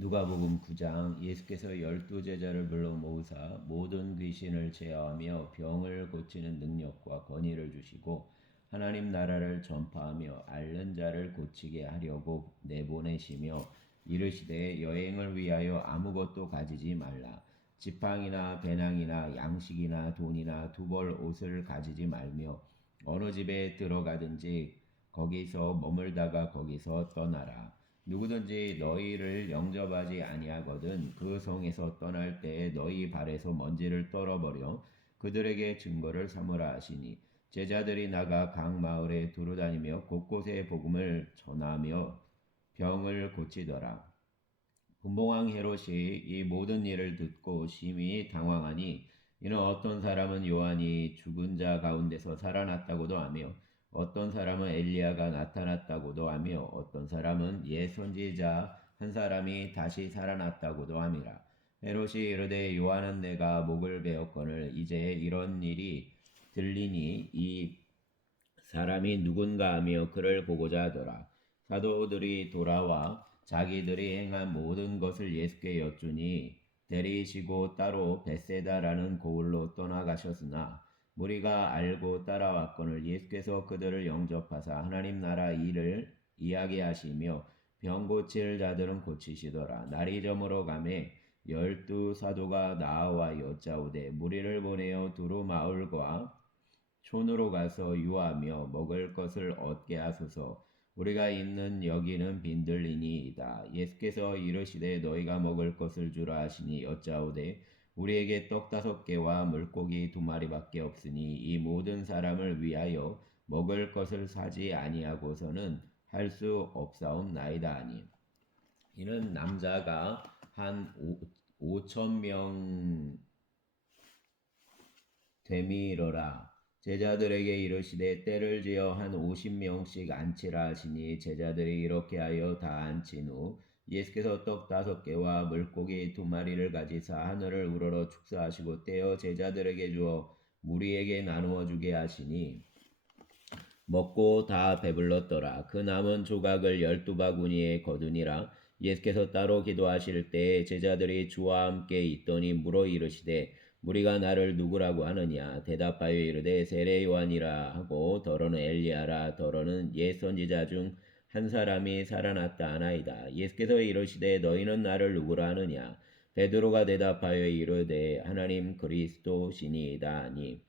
누가복음 9장. 예수께서 12제자를 불러 모으사 모든 귀신을 제어하며 병을 고치는 능력과 권위를 주시고 하나님 나라를 전파하며 앓는 자를 고치게 하려고 내보내시며 이르시되 여행을 위하여 아무것도 가지지 말라. 지팡이나 배낭이나 양식이나 돈이나 두 벌 옷을 가지지 말며 어느 집에 들어가든지 거기서 머물다가 거기서 떠나라. 누구든지 너희를 영접하지 아니하거든 그 성에서 떠날 때에 너희 발에서 먼지를 떨어버려 그들에게 증거를 삼으라 하시니, 제자들이 나가 각 마을에 두루다니며 곳곳에 복음을 전하며 병을 고치더라. 분봉왕 헤롯이 이 모든 일을 듣고 심히 당황하니, 이는 어떤 사람은 요한이 죽은 자 가운데서 살아났다고도 하며 어떤 사람은 엘리야가 나타났다고도 하며 어떤 사람은 옛 선지자 한 사람이 다시 살아났다고도 함이라. 헤롯이 이르되 요한은 내가 목을 베었거늘 이제 이런 일이 들리니 이 사람이 누군가 하며 그를 보고자 하더라. 사도들이 돌아와 자기들이 행한 모든 것을 예수께 여쭈니 데리시고 따로 벳세다라는 고을로 떠나가셨으나 무리가 알고 따라왔거늘 예수께서 그들을 영접하사 하나님 나라 일을 이야기하시며 병 고칠 자들은 고치시더라. 날이 저물어 가매 12사도가 나와 여짜오되 무리를 보내어 두루 마을과 촌으로 가서 유하며 먹을 것을 얻게 하소서. 우리가 있는 여기는 빈들리니이다. 예수께서 이르시되 너희가 먹을 것을 주라 하시니 여짜오되 우리에게 떡 5개와 물고기 2마리밖에 없으니 이 모든 사람을 위하여 먹을 것을 사지 아니하고서는 할 수 없사옵나이다 하니, 이는 남자가 한 5,000명 되밀어라. 제자들에게 이르시되 때를 지어 한 50명씩 앉히라 하시니 제자들이 이렇게 하여 다 앉힌 후 예수께서 떡 5개와 물고기 2마리를 가지사 하늘을 우러러 축사하시고 떼어 제자들에게 주어 무리에게 나누어 주게 하시니 먹고 다 배불렀더라. 그 남은 조각을 12바구니에 거두니라. 예수께서 따로 기도하실 때에 제자들이 주와 함께 있더니 물어 이르시되 무리가 나를 누구라고 하느냐? 대답하여 이르되 세례 요한이라 하고 더러는 엘리야라 더러는 옛 선지자 중 한 사람이 살아났다 하나이다. 예수께서 이르시되 너희는 나를 누구라 하느냐? 베드로가 대답하여 이르되 하나님 그리스도시니이다 하니,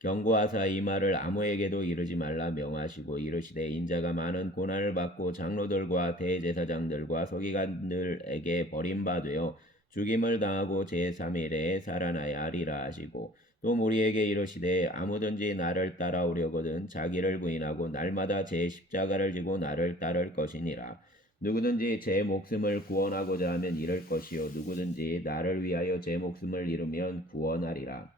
경고하사 이 말을 아무에게도 이르지 말라 명하시고 이르시되 인자가 많은 고난을 받고 장로들과 대제사장들과 서기관들에게 버림받되어 죽임을 당하고 제3일에 살아나야 하리라 하시고, 또 무리에게 이르시되 아무든지 나를 따라오려거든 자기를 부인하고 날마다 제 십자가를 지고 나를 따를 것이니라. 누구든지 제 목숨을 구원하고자 하면 잃을 것이요 누구든지 나를 위하여 제 목숨을 잃으면 구원하리라.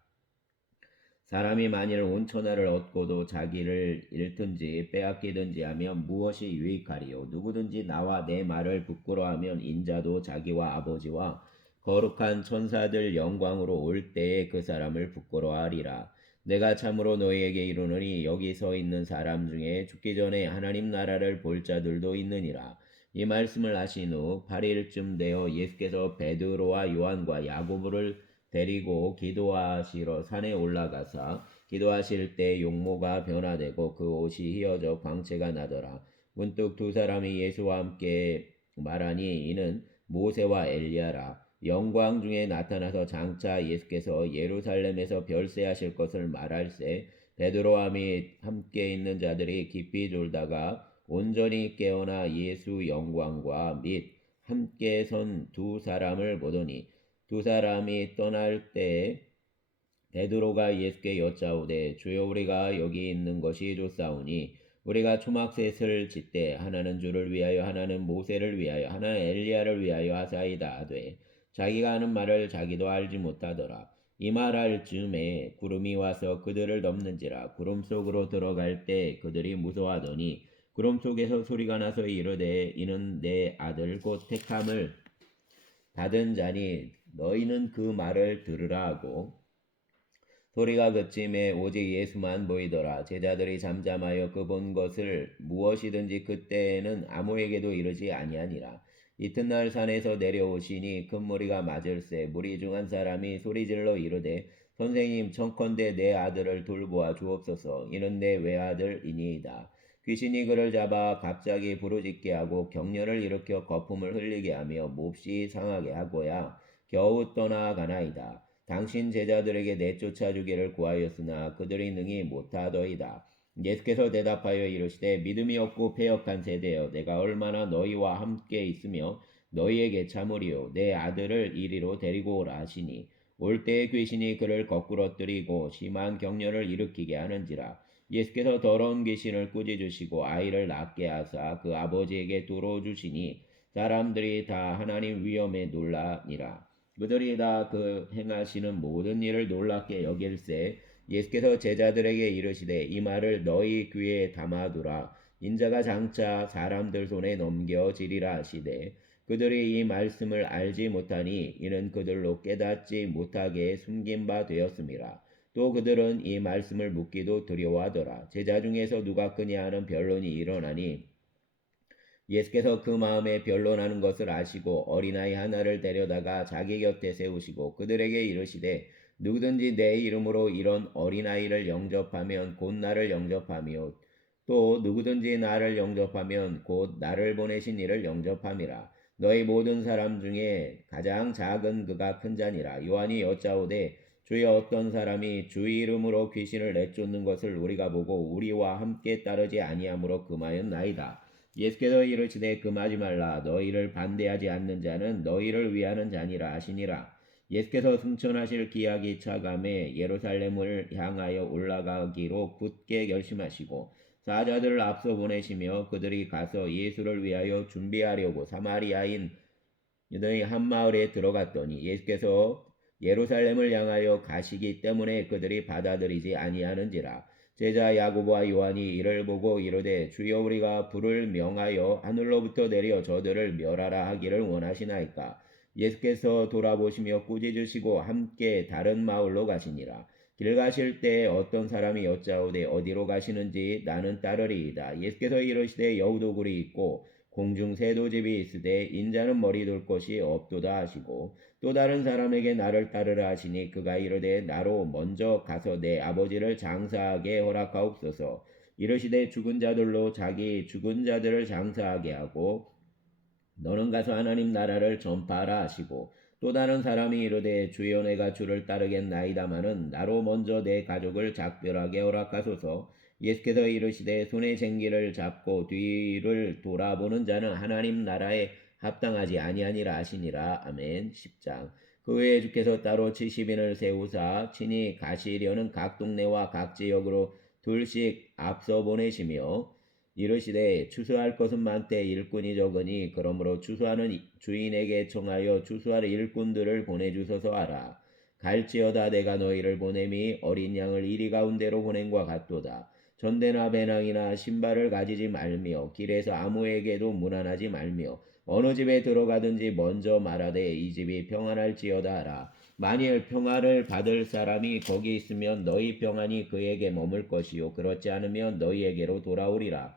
사람이 만일 온 천하를 얻고도 자기를 잃든지 빼앗기든지 하면 무엇이 유익하리요? 누구든지 나와 내 말을 부끄러워하면 인자도 자기와 아버지와 거룩한 천사들 영광으로 올 때에 그 사람을 부끄러워하리라. 내가 참으로 너희에게 이르노니 여기 서 있는 사람 중에 죽기 전에 하나님 나라를 볼 자들도 있느니라. 이 말씀을 하신 후 8일쯤 되어 예수께서 베드로와 요한과 야고보를 데리고 기도하시러 산에 올라가사 기도하실 때 용모가 변화되고 그 옷이 휘어져 광채가 나더라. 문득 두 사람이 예수와 함께 말하니 이는 모세와 엘리야라. 영광 중에 나타나서 장차 예수께서 예루살렘에서 별세하실 것을 말할세 베드로와 및 함께 있는 자들이 깊이 졸다가 온전히 깨어나 예수 영광과 및 함께 선 두 사람을 보더니, 두 사람이 떠날 때에 베드로가 예수께 여짜오되 주여 우리가 여기 있는 것이 좋사오니 우리가 초막셋을 짓되 하나는 주를 위하여 하나는 모세를 위하여 하나는 엘리야를 위하여 하사이다 하되 자기가 하는 말을 자기도 알지 못하더라. 이 말할 즈음에 구름이 와서 그들을 덮는지라. 구름 속으로 들어갈 때 그들이 무서워하더니 구름 속에서 소리가 나서 이르되 이는 내 아들 곧 택함을 받은 자니 너희는 그 말을 들으라 하고, 소리가 그침에 오직 예수만 보이더라. 제자들이 잠잠하여 그 본 것을 무엇이든지 그때에는 아무에게도 이르지 아니하니라. 이튿날 산에서 내려오시니 큰 무리가 맞을세 무리 중 한 사람이 소리질러 이르되 선생님 청컨대 내 아들을 돌보아 주옵소서. 이는 내 외아들이니이다. 귀신이 그를 잡아 갑자기 부르짖게 하고 격렬을 일으켜 거품을 흘리게 하며 몹시 상하게 하고야 겨우 떠나가나이다. 당신 제자들에게 내쫓아 주기를 구하였으나 그들이 능히 못하더이다. 예수께서 대답하여 이르시되 믿음이 없고 패역한 세대여 내가 얼마나 너희와 함께 있으며 너희에게 참으리요 내 아들을 이리로 데리고 오라 하시니 올 때에 귀신이 그를 거꾸러뜨리고 심한 격렬을 일으키게 하는지라. 예수께서 더러운 귀신을 꾸짖으시고 아이를 낫게 하사 그 아버지에게 두어주시니 사람들이 다 하나님 위엄에 놀라니라. 그들이 다 그 행하시는 모든 일을 놀랍게 여길세 예수께서 제자들에게 이르시되 이 말을 너희 귀에 담아두라. 인자가 장차 사람들 손에 넘겨지리라 하시되 그들이 이 말씀을 알지 못하니 이는 그들로 깨닫지 못하게 숨긴 바 되었음이라. 또 그들은 이 말씀을 묻기도 두려워하더라. 제자 중에서 누가 끄냐 하는 변론이 일어나니 예수께서 그 마음에 변론하는 것을 아시고 어린아이 하나를 데려다가 자기 곁에 세우시고 그들에게 이르시되 누구든지 내 이름으로 이런 어린아이를 영접하면 곧 나를 영접하며 또 누구든지 나를 영접하면 곧 나를 보내신 이를 영접함이라. 너희 모든 사람 중에 가장 작은 그가 큰 자니라. 요한이 여짜오되 주여 어떤 사람이 주의 이름으로 귀신을 내쫓는 것을 우리가 보고 우리와 함께 따르지 아니하므로 금하였나이다. 예수께서 이르시되 금하지 말라. 너희를 반대하지 않는 자는 너희를 위하는 자니라 하시니라. 예수께서 승천하실 기약이 차감해 예루살렘을 향하여 올라가기로 굳게 결심하시고 사자들을 앞서 보내시며 그들이 가서 예수를 위하여 준비하려고 사마리아인 너희 한 마을에 들어갔더니 예수께서 예루살렘을 향하여 가시기 때문에 그들이 받아들이지 아니하는지라. 제자 야고보와 요한이 이를 보고 이르되 주여 우리가 불을 명하여 하늘로부터 내려 저들을 멸하라 하기를 원하시나이까. 예수께서 돌아보시며 꾸짖으시고 함께 다른 마을로 가시니라. 길 가실 때 어떤 사람이 여짜오되 어디로 가시는지 나는 따르리이다. 예수께서 이르시되 여우도굴이 있고 공중 새도집이 있으되 인자는 머리 둘 곳이 없도다 하시고 또 다른 사람에게 나를 따르라 하시니 그가 이르되 나로 먼저 가서 내 아버지를 장사하게 허락하옵소서. 이르시되 죽은 자들로 자기 죽은 자들을 장사하게 하고 너는 가서 하나님 나라를 전파하라 하시고 또 다른 사람이 이르되 주여 내가 주를 따르겠나이다마는 나로 먼저 내 가족을 작별하게 허락하소서. 예수께서 이르시되 손에 쟁기를 잡고 뒤를 돌아보는 자는 하나님 나라에 합당하지 아니하니라 하시니라. 아멘. 10장. 그 외에 주께서 따로 70인을 세우사 친히 가시려는 각 동네와 각 지역으로 둘씩 앞서 보내시며 이르시되 추수할 것은 많되 일꾼이 적으니 그러므로 추수하는 주인에게 청하여 추수할 일꾼들을 보내주소서 하라. 갈지어다 내가 너희를 보냄이 어린 양을 이리 가운데로 보낸과 같도다. 전대나 배낭이나 신발을 가지지 말며 길에서 아무에게도 무난하지 말며 어느 집에 들어가든지 먼저 말하되 이 집이 평안할지어다 하라. 만일 평안을 받을 사람이 거기 있으면 너희 평안이 그에게 머물 것이요 그렇지 않으면 너희에게로 돌아오리라.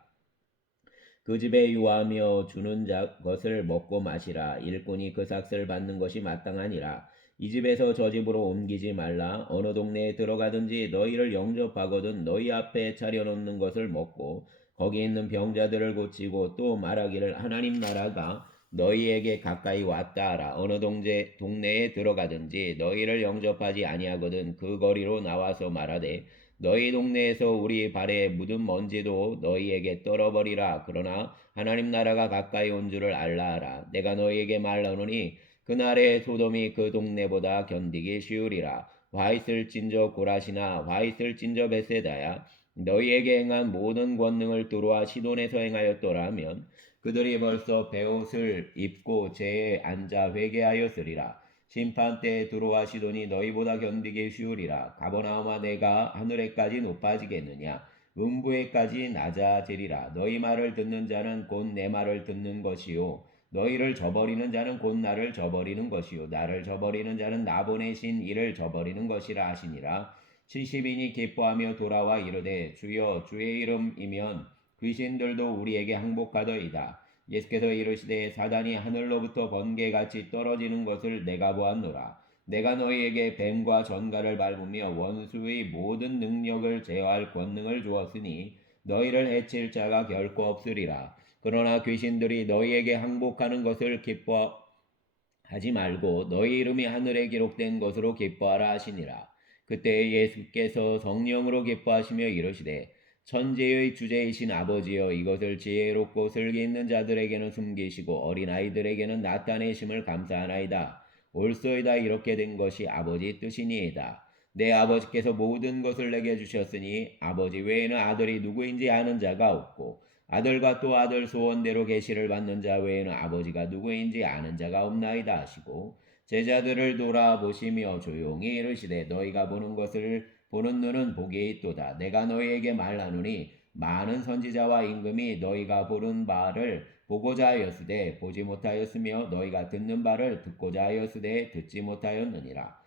그 집에 유하며 주는 것을 먹고 마시라. 일꾼이 그 삭을 받는 것이 마땅하니라. 이 집에서 저 집으로 옮기지 말라. 어느 동네에 들어가든지 너희를 영접하거든 너희 앞에 차려놓는 것을 먹고 거기 있는 병자들을 고치고 또 말하기를 하나님 나라가 너희에게 가까이 왔다 하라. 어느 동네에 들어가든지 너희를 영접하지 아니하거든 그 거리로 나와서 말하되 너희 동네에서 우리 발에 묻은 먼지도 너희에게 떨어버리라. 그러나 하나님 나라가 가까이 온 줄을 알라 하라. 내가 너희에게 말하노니 그날에 소돔이 그 동네보다 견디기 쉬우리라. 화 있을진저 고라시나 화 있을진저 베세다야. 너희에게 행한 모든 권능을 두루와 시돈에서 행하였더라면 그들이 벌써 베옷을 입고 재에 앉아 회개하였으리라. 심판 때에 두루하시더니 너희보다 견디기 쉬우리라. 가버나움아 내가 하늘에까지 높아지겠느냐. 음부에까지 낮아지리라. 너희 말을 듣는 자는 곧 내 말을 듣는 것이요 너희를 저버리는 자는 곧 나를 저버리는 것이요 나를 저버리는 자는 나 보내신 이를 저버리는 것이라 하시니라. 70인이 기뻐하며 돌아와 이르되 주여 주의 이름이면 귀신들도 우리에게 항복하더이다. 예수께서 이르시되 사단이 하늘로부터 번개같이 떨어지는 것을 내가 보았노라. 내가 너희에게 뱀과 전갈을 밟으며 원수의 모든 능력을 제어할 권능을 주었으니 너희를 해칠 자가 결코 없으리라. 그러나 귀신들이 너희에게 항복하는 것을 기뻐하지 말고 너희 이름이 하늘에 기록된 것으로 기뻐하라 하시니라. 그때 예수께서 성령으로 기뻐하시며 이르시되 천지의 주제이신 아버지여 이것을 지혜롭고 슬기 있는 자들에게는 숨기시고 어린아이들에게는 나타내심을 감사하나이다. 옳소이다. 이렇게 된 것이 아버지 뜻이니이다. 내 아버지께서 모든 것을 내게 주셨으니 아버지 외에는 아들이 누구인지 아는 자가 없고 아들과 또 아들 소원대로 계시를 받는 자 외에는 아버지가 누구인지 아는 자가 없나이다 하시고 제자들을 돌아보시며 조용히 이르시되 너희가 보는 것을 보는 눈은 복이 있도다. 내가 너희에게 말하노니 많은 선지자와 임금이 너희가 보는 바를 보고자 하였으되 보지 못하였으며 너희가 듣는 바를 듣고자 하였으되 듣지 못하였느니라.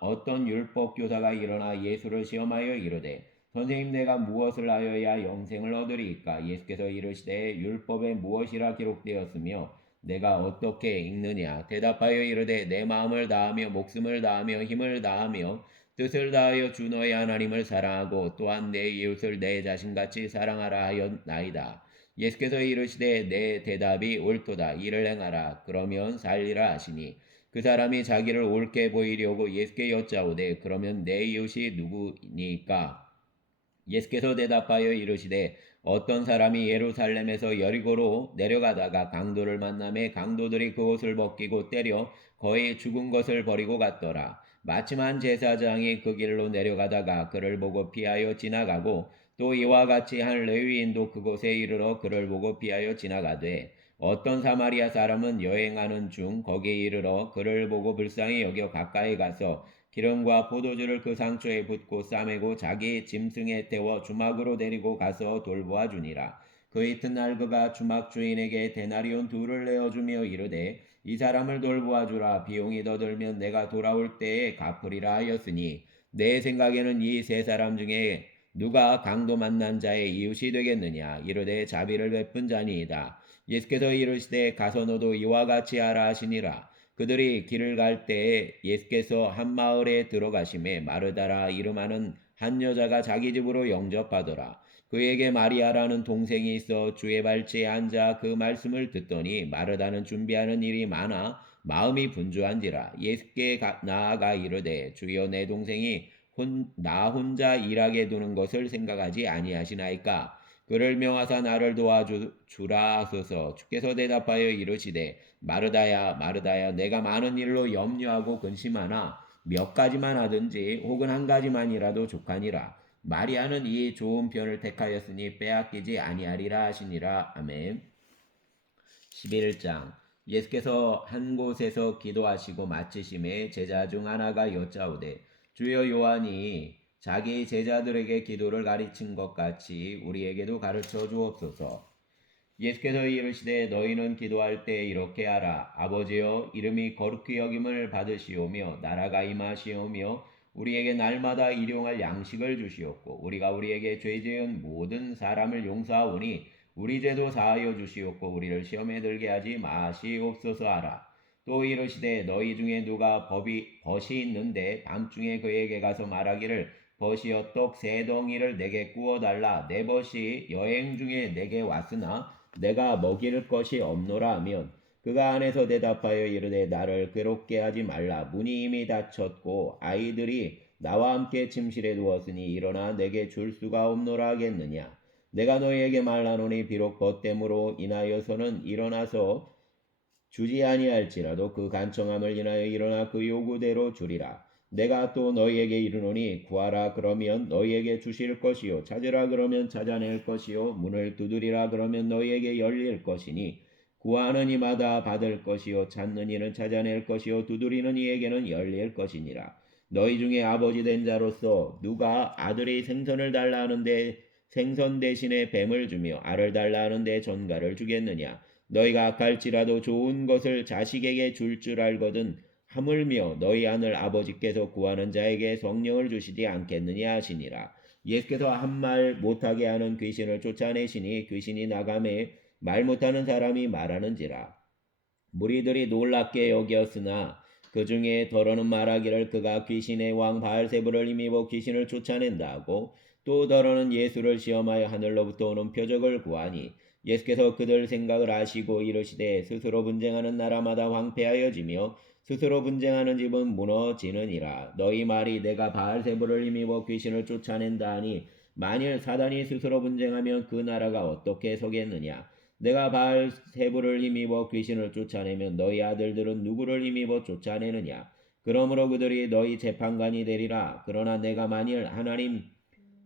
어떤 율법 교사가 일어나 예수를 시험하여 이르되 선생님 내가 무엇을 하여야 영생을 얻으리이까? 예수께서 이르시되 율법에 무엇이라 기록되었으며 내가 어떻게 읽느냐? 대답하여 이르되 내 마음을 다하며 목숨을 다하며 힘을 다하며 뜻을 다하여 주 너희 하나님을 사랑하고 또한 내 이웃을 내 자신같이 사랑하라 하였나이다. 예수께서 이르시되 내 대답이 옳도다. 이를 행하라. 그러면 살리라 하시니 그 사람이 자기를 옳게 보이려고 예수께 여짜오되 그러면 내 이웃이 누구니까? 예수께서 대답하여 이르시되 어떤 사람이 예루살렘에서 여리고로 내려가다가 강도를 만나매 강도들이 그 옷을 벗기고 때려 거의 죽은 것을 버리고 갔더라. 마침 한 제사장이 그 길로 내려가다가 그를 보고 피하여 지나가고 또 이와 같이 한 레위인도 그곳에 이르러 그를 보고 피하여 지나가되 어떤 사마리아 사람은 여행하는 중 거기에 이르러 그를 보고 불쌍히 여겨 가까이 가서 기름과 포도주를 그 상처에 붓고 싸매고 자기 짐승에 태워 주막으로 데리고 가서 돌보아 주니라. 그 이튿날 그가 주막 주인에게 데나리온 둘을 내어주며 이르되 이 사람을 돌보아 주라. 비용이 더 들면 내가 돌아올 때에 갚으리라 하였으니 내 생각에는 이 세 사람 중에 누가 강도 만난 자의 이웃이 되겠느냐? 이르되 자비를 베푼 자니이다. 예수께서 이르시되 가서 너도 이와 같이 하라 하시니라. 그들이 길을 갈 때에 예수께서 한 마을에 들어가심에 마르다라 이름하는 한 여자가 자기 집으로 영접하더라. 그에게 마리아라는 동생이 있어 주의 발치에 앉아 그 말씀을 듣더니 마르다는 준비하는 일이 많아 마음이 분주한지라. 예수께 나아가 이르되 주여 내 동생이 나 혼자 일하게 두는 것을 생각하지 아니하시나이까? 그를 명하사 나를 도와주라 하소서. 주께서 대답하여 이르시되 마르다야 마르다야 내가 많은 일로 염려하고 근심하나 몇 가지만 하든지 혹은 한 가지만이라도 족하니라. 마리아는 이 좋은 편을 택하였으니 빼앗기지 아니하리라 하시니라. 아멘. 11장. 예수께서 한 곳에서 기도하시고 마치심에 제자 중 하나가 여짜오되 주여 요한이 자기 제자들에게 기도를 가르친 것 같이 우리에게도 가르쳐 주옵소서. 예수께서 이르시되 너희는 기도할 때 이렇게 하라. 아버지여 이름이 거룩히 여김을 받으시오며 나라가 임하시오며 우리에게 날마다 일용할 양식을 주시옵고 우리가 우리에게 죄 지은 모든 사람을 용서하오니 우리 죄도 사하여 주시옵고 우리를 시험에 들게 하지 마시옵소서 하라. 또 이르시되 너희 중에 누가 벗이 있는데 밤중에 그에게 가서 말하기를 벗이여 떡 세 덩이를 내게 구워달라. 내 벗이 여행 중에 내게 왔으나 내가 먹일 것이 없노라 하면 그가 안에서 대답하여 이르되 나를 괴롭게 하지 말라. 문이 이미 닫혔고 아이들이 나와 함께 침실에 누웠으니 일어나 내게 줄 수가 없노라 하겠느냐. 내가 너희에게 말하노니 비록 벗됨으로 인하여서는 일어나서 주지 아니할지라도 그 간청함을 인하여 일어나 그 요구대로 주리라. 내가 또 너희에게 이르노니 구하라 그러면 너희에게 주실 것이요 찾으라 그러면 찾아낼 것이요 문을 두드리라 그러면 너희에게 열릴 것이니 구하는 이마다 받을 것이요 찾는 이는 찾아낼 것이요 두드리는 이에게는 열릴 것이니라. 너희 중에 아버지 된 자로서 누가 아들이 생선을 달라 하는데 생선 대신에 뱀을 주며 알을 달라 하는데 전갈을 주겠느냐. 너희가 악할지라도 좋은 것을 자식에게 줄 줄 알거든 하물며 너희 하늘 아버지께서 구하는 자에게 성령을 주시지 않겠느냐 하시니라. 예수께서 한 말 못하게 하는 귀신을 쫓아내시니 귀신이 나가매 말 못하는 사람이 말하는지라. 무리들이 놀랍게 여겼으나 그 중에 더러는 말하기를 그가 귀신의 왕 바알세불을 힘입어 귀신을 쫓아낸다고, 또 더러는 예수를 시험하여 하늘로부터 오는 표적을 구하니, 예수께서 그들 생각을 아시고 이르시되 스스로 분쟁하는 나라마다 황폐하여지며 스스로 분쟁하는 집은 무너지느니라. 너희 말이 내가 바알세불을 힘입어 귀신을 쫓아낸다 하니, 만일 사단이 스스로 분쟁하면 그 나라가 어떻게 서겠느냐. 내가 바알세불을 힘입어 귀신을 쫓아내면 너희 아들들은 누구를 힘입어 쫓아내느냐. 그러므로 그들이 너희 재판관이 되리라. 그러나 내가 만일 하나님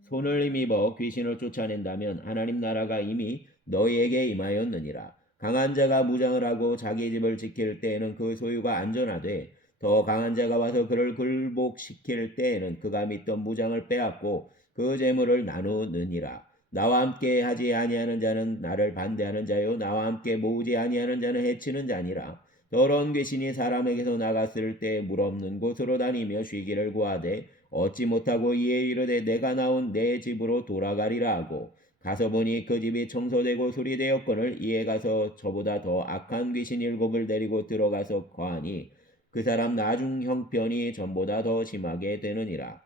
손을 힘입어 귀신을 쫓아낸다면 하나님 나라가 이미 너희에게 임하였느니라. 강한 자가 무장을 하고 자기 집을 지킬 때에는 그 소유가 안전하되, 더 강한 자가 와서 그를 굴복시킬 때에는 그가 믿던 무장을 빼앗고 그 재물을 나누느니라. 나와 함께 하지 아니하는 자는 나를 반대하는 자요, 나와 함께 모으지 아니하는 자는 해치는 자니라. 더러운 귀신이 사람에게서 나갔을 때 물 없는 곳으로 다니며 쉬기를 구하되 얻지 못하고 이에 이르되 내가 나온 내 집으로 돌아가리라 하고, 가서 보니 그 집이 청소되고 수리되었거늘 이에 가서 저보다 더 악한 귀신 7을 데리고 들어가서 거하니 그 사람 나중 형편이 전보다 더 심하게 되느니라.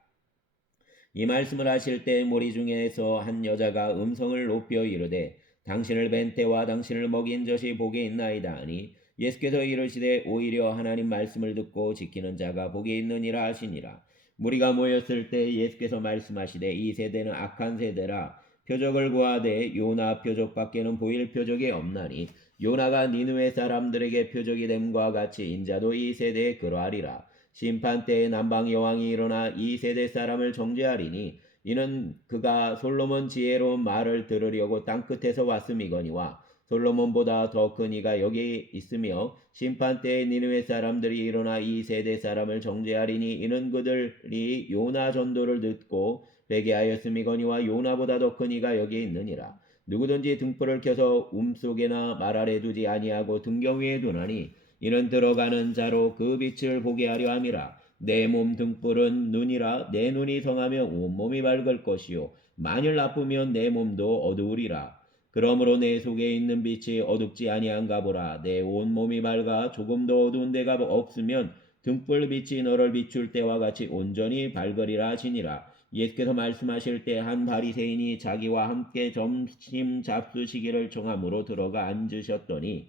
이 말씀을 하실 때 무리 중에서 한 여자가 음성을 높여 이르되 당신을 뵌 때와 당신을 먹인 젖이 복이 있나이다 하니, 예수께서 이르시되 오히려 하나님 말씀을 듣고 지키는 자가 복이 있느니라 하시니라. 무리가 모였을 때 예수께서 말씀하시되 이 세대는 악한 세대라. 표적을 구하되 요나 표적밖에는 보일 표적이 없나니, 요나가 니느웨 사람들에게 표적이 됨과 같이 인자도 이 세대에 그러하리라. 심판 때에 남방 여왕이 일어나 이 세대 사람을 정죄하리니, 이는 그가 솔로몬 지혜로운 말을 들으려고 땅끝에서 왔음이거니와 솔로몬보다 더 큰 이가 여기 있으며, 심판 때에 니느웨 사람들이 일어나 이 세대 사람을 정죄하리니 이는 그들이 요나 전도를 듣고 회개하였음이거니와 요나보다 더 큰 이가 여기 있느니라. 누구든지 등불을 켜서 속에나 말 아래 두지 아니하고 등경 위에 두나니 이는 들어가는 자로 그 빛을 보게 하려 함이라. 내 몸 등불은 눈이라. 내 눈이 성하며 온몸이 밝을 것이요 만일 나쁘면 내 몸도 어두우리라. 그러므로 내 속에 있는 빛이 어둡지 아니한가 보라. 내 온몸이 밝아 조금도 어두운 데가 없으면 등불 빛이 너를 비출 때와 같이 온전히 밝으리라 하시니라. 예수께서 말씀하실 때 한 바리새인이 자기와 함께 점심 잡수시기를 청함으로 들어가 앉으셨더니,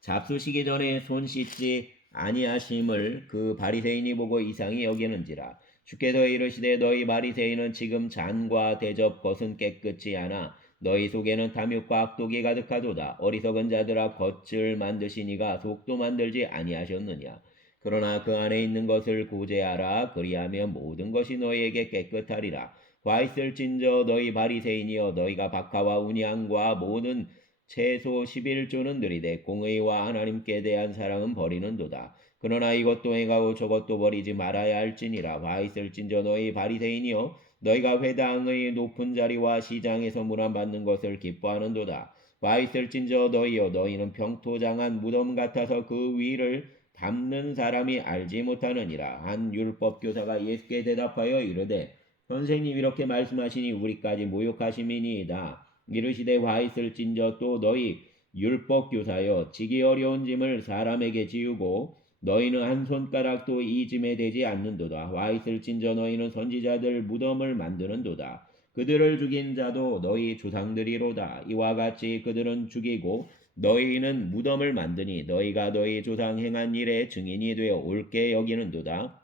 잡수시기 전에 손 씻지 아니하심을 그 바리새인이 보고 이상히 여기는지라. 주께서 이르시되 너희 바리새인은 지금 잔과 대접 것은 깨끗이 하나 너희 속에는 탐욕과 악독이 가득하도다. 어리석은 자들아, 겉을 만드시니가 속도 만들지 아니하셨느냐. 그러나 그 안에 있는 것을 구제하라. 그리하면 모든 것이 너희에게 깨끗하리라. 화 있을진저 너희 바리새인이여, 너희가 박하와 운양과 모든 채소 11조는 들이되 공의와 하나님께 대한 사랑은 버리는도다. 그러나 이것도 행하고 저것도 버리지 말아야 할지니라. 화 있을진저 너희 바리새인이여, 너희가 회당의 높은 자리와 시장에서 문안받는 것을 기뻐하는도다. 와 있을진저 너희여, 너희는 평토장한 무덤 같아서 그 위를 밟는 사람이 알지 못하느니라. 한 율법교사가 예수께 대답하여 이르되 선생님, 이렇게 말씀하시니 우리까지 모욕하심이니이다. 이르시되 화 있을진저 또 너희 율법교사여, 지기 어려운 짐을 사람에게 지우고 너희는 한 손가락도 이 짐에 대지 않는도다. 와 있을진저 너희는 선지자들 무덤을 만드는도다. 그들을 죽인 자도 너희 조상들이로다. 이와 같이 그들은 죽이고 너희는 무덤을 만드니 너희가 너희 조상 행한 일의 증인이 되어 옳게 여기는도다.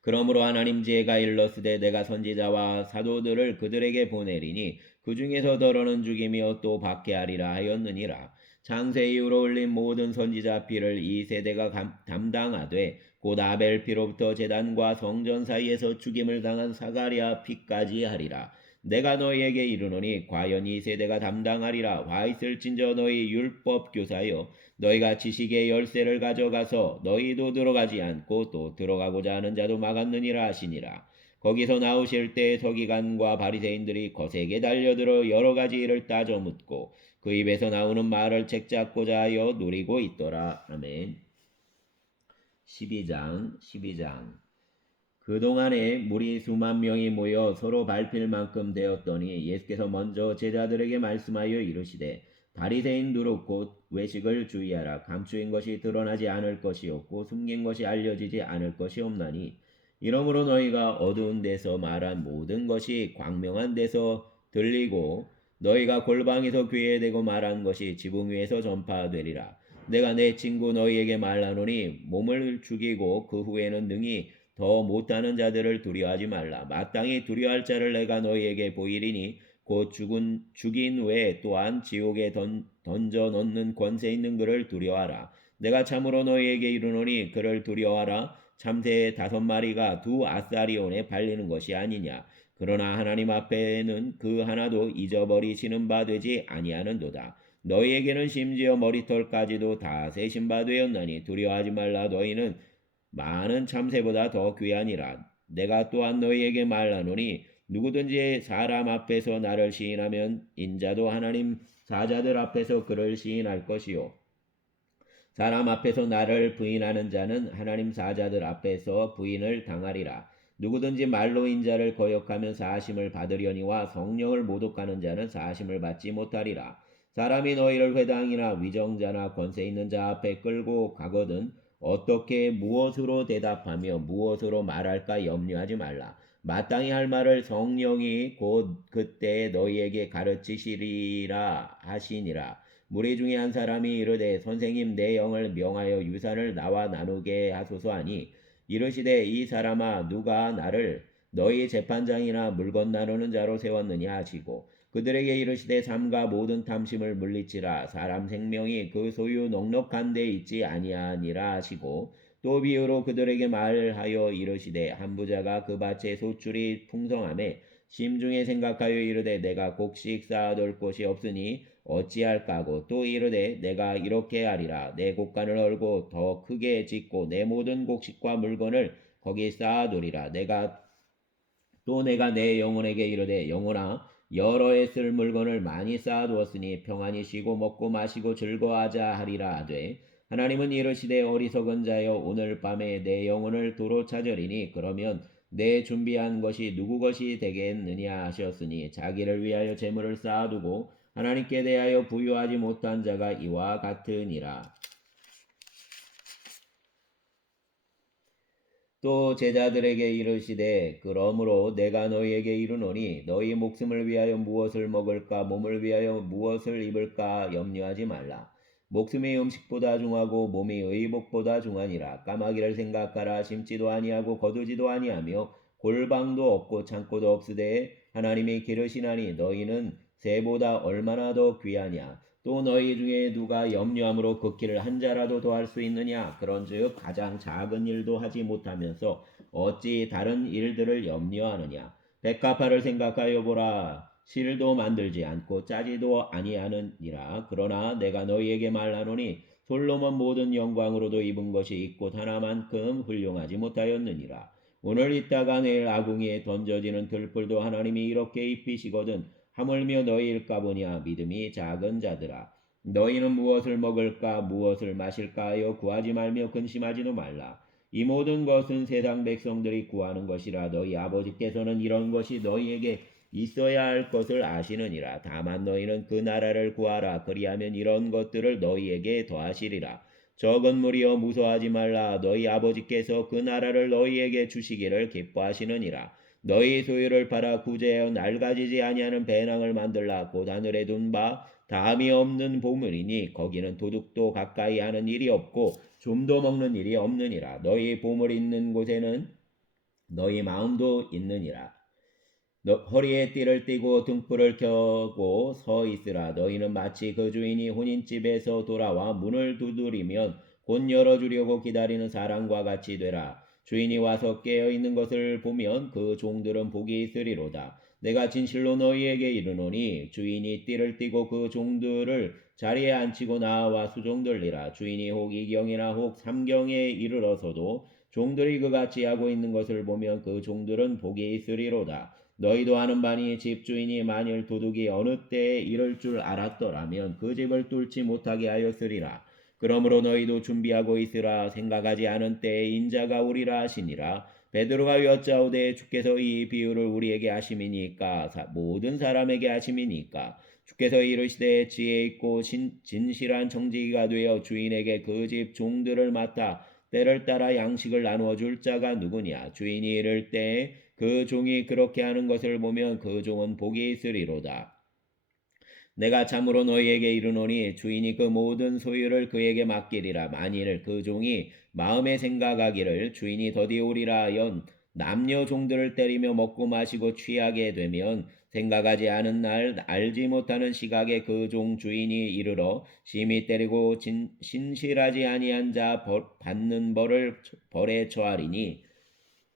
그러므로 하나님 지혜가 일렀으되 내가 선지자와 사도들을 그들에게 보내리니 그 중에서 더러는 죽이며 또 박해하리라 하였느니라. 창세 이후로 올린 모든 선지자 피를 이 세대가 담당하되 곧 아벨 피로부터 제단과 성전 사이에서 죽임을 당한 사가랴 피까지 하리라. 내가 너희에게 이르노니 과연 이 세대가 담당하리라. 와 있을진저 너희 율법 교사여, 너희가 지식의 열쇠를 가져가서 너희도 들어가지 않고 또 들어가고자 하는 자도 막았느니라 하시니라. 거기서 나오실 때 서기관과 바리새인들이 거세게 달려들어 여러 가지 일을 따져 묻고 그 입에서 나오는 말을 책잡고자 하여 노리고 있더라. 아멘. 12장 그동안에 무리 수만 명이 모여 서로 밟힐 만큼 되었더니 예수께서 먼저 제자들에게 말씀하여 이르시되 바리새인 두루 곧 외식을 주의하라. 감추인 것이 드러나지 않을 것이 없고 숨긴 것이 알려지지 않을 것이 없나니 이러므로 너희가 어두운 데서 말한 모든 것이 광명한 데서 들리고 너희가 골방에서 귀에 대고 말한 것이 지붕 위에서 전파되리라. 내가 내 친구 너희에게 말하노니 몸을 죽이고 그 후에는 능히 더 못하는 자들을 두려워하지 말라. 마땅히 두려워할 자를 내가 너희에게 보이리니 곧 죽인 후에 또한 지옥에 던져 넣는 권세 있는 그를 두려워하라. 내가 참으로 너희에게 이르노니 그를 두려워하라. 참새 5마리가 두 아사리온에 팔리는 것이 아니냐. 그러나 하나님 앞에는 그 하나도 잊어버리시는 바 되지 아니하는도다. 너희에게는 심지어 머리털까지도 다 세신 바 되었나니 두려워하지 말라. 너희는 많은 참새보다 더 귀하니라. 내가 또한 너희에게 말하노니 누구든지 사람 앞에서 나를 시인하면 인자도 하나님 사자들 앞에서 그를 시인할 것이요 사람 앞에서 나를 부인하는 자는 하나님 사자들 앞에서 부인을 당하리라. 누구든지 말로 인자를 거역하면 사하심을 받으려니와 성령을 모독하는 자는 사하심을 받지 못하리라. 사람이 너희를 회당이나 위정자나 권세 있는 자 앞에 끌고 가거든 어떻게 무엇으로 대답하며 무엇으로 말할까 염려하지 말라. 마땅히 할 말을 성령이 곧 그때 너희에게 가르치시리라 하시니라. 무리 중에 한 사람이 이르되 선생님 내 영을 명하여 유산을 나와 나누게 하소서 하니 이르시되 이 사람아 누가 나를 너희 재판장이나 물건 나누는 자로 세웠느냐 하시고 그들에게 이르시되 삼가 모든 탐심을 물리치라. 사람 생명이 그 소유 넉넉한 데 있지 아니하니라 하시고 또 비유로 그들에게 말하여 이르시되 한 부자가 그 밭에 소출이 풍성함에 심중에 생각하여 이르되 내가 곡식 쌓아둘 곳이 없으니 어찌할까 하고 또 이르되 내가 이렇게 하리라. 내 곡간을 얼고 더 크게 짓고 내 모든 곡식과 물건을 거기 쌓아두리라. 내가 내 영혼에게 이르되 영혼아 여러 해 쓸 물건을 많이 쌓아두었으니 평안히 쉬고 먹고 마시고 즐거워하자 하리라 하되 하나님은 이르시되 어리석은 자여 오늘 밤에 내 영혼을 도로 찾으리니 그러면 내 준비한 것이 누구 것이 되겠느냐 하셨으니 자기를 위하여 재물을 쌓아두고 하나님께 대하여 부유하지 못한 자가 이와 같으니라. 또 제자들에게 이르시되 그러므로 내가 너희에게 이르노니 너희 목숨을 위하여 무엇을 먹을까 몸을 위하여 무엇을 입을까 염려하지 말라. 목숨이 음식보다 중하고 몸이 의복보다 중하니라. 까마귀를 생각하라. 심지도 아니하고 거두지도 아니하며 골방도 없고 창고도 없으되 하나님이 기르시나니 너희는 새보다 얼마나 더 귀하냐. 또 너희 중에 누가 염려함으로 걷기를 한 자라도 더할 수 있느냐. 그런즉 가장 작은 일도 하지 못하면서 어찌 다른 일들을 염려하느냐. 백합화를 생각하여 보라. 실도 만들지 않고 짜지도 아니하느니라. 그러나 내가 너희에게 말하노니 솔로몬 모든 영광으로도 입은 것이 있고 하나만큼 훌륭하지 못하였느니라. 오늘 있다가 내일 아궁이에 던져지는 들풀도 하나님이 이렇게 입히시거든 하물며 너희일까 보냐. 믿음이 작은 자들아 너희는 무엇을 먹을까 무엇을 마실까 하여 구하지 말며 근심하지도 말라. 이 모든 것은 세상 백성들이 구하는 것이라. 너희 아버지께서는 이런 것이 너희에게 있어야 할 것을 아시느니라. 다만 너희는 그 나라를 구하라. 그리하면 이런 것들을 너희에게 더하시리라. 적은 무리여 무서워하지 말라. 너희 아버지께서 그 나라를 너희에게 주시기를 기뻐하시느니라. 너희 소유를 팔아 구제하여 낡아지지 아니하는 배낭을 만들라. 곧 하늘에 둔 바 다함이 없는 보물이니 거기는 도둑도 가까이 하는 일이 없고 좀도 먹는 일이 없느니라. 너희 보물 있는 곳에는 너희 마음도 있느니라. 허리에 띠를 띠고 등불을 켜고 서 있으라. 너희는 마치 그 주인이 혼인집에서 돌아와 문을 두드리면 곧 열어주려고 기다리는 사람과 같이 되라. 주인이 와서 깨어있는 것을 보면 그 종들은 복이 있으리로다. 내가 진실로 너희에게 이르노니 주인이 띠를 띠고 그 종들을 자리에 앉히고 나와 수종들리라. 주인이 혹 2경이나 혹 3경에 이르러서도 종들이 그같이 하고 있는 것을 보면 그 종들은 복이 있으리로다. 너희도 아는 바니 집주인이 만일 도둑이 어느 때에 이럴 줄 알았더라면 그 집을 뚫지 못하게 하였으리라. 그러므로 너희도 준비하고 있으라. 생각하지 않은 때에 인자가 오리라 하시니라. 베드로가 여짜오되 주께서 이 비유를 우리에게 하심이니까 모든 사람에게 하심이니까 주께서 이르시되 지혜 있고 진실한 청지기가 되어 주인에게 그 집 종들을 맡아 때를 따라 양식을 나누어 줄 자가 누구냐. 주인이 이를 때에 그 종이 그렇게 하는 것을 보면 그 종은 복이 있으리로다. 내가 참으로 너희에게 이르노니 주인이 그 모든 소유를 그에게 맡기리라. 만일 그 종이 마음에 생각하기를 주인이 더디오리라 하여 남녀 종들을 때리며 먹고 마시고 취하게 되면 생각하지 않은 날 알지 못하는 시각에 그 종 주인이 이르러 심히 때리고 신실하지 아니한 자 받는 벌에 처하리니